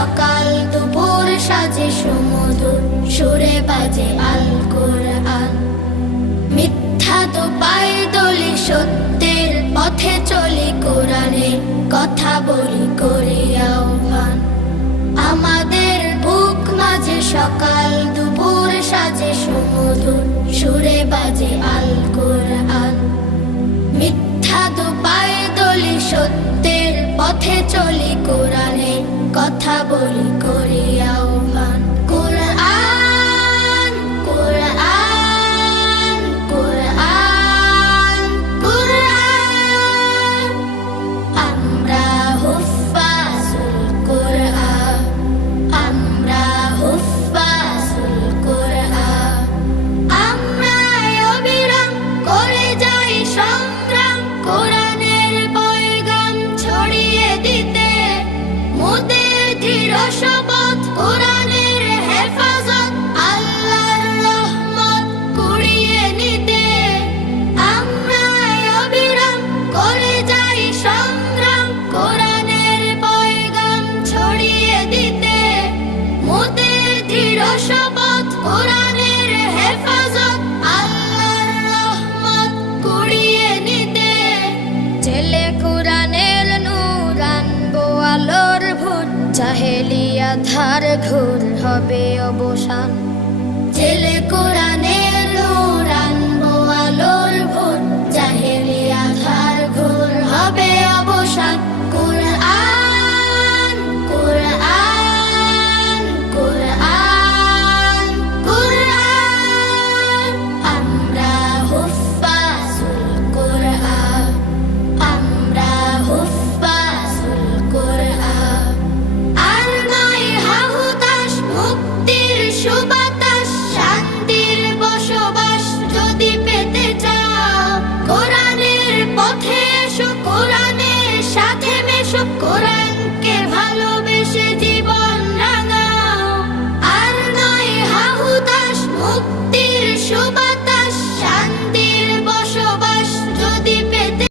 সকাল দুপুর সাজে সমুদুর সুরে বাজে আল কোরআন। মিথ্যা তো পায়ে দলি সত্যের পথে চলি কোরআনের কথা বলি করে আহ্বান। আমাদের বুক মাঝে সকাল দুপুর সাজে সমুদুর সুরে বাজে আল কোরআন। মিথ্যা তো পায়ে দলি সত্যের পথে চলি কোরআনের কথা বলি করে জাহেলিয়া ধার ঘোর হবে অবসান। ছেলে কোরআন সুবাতা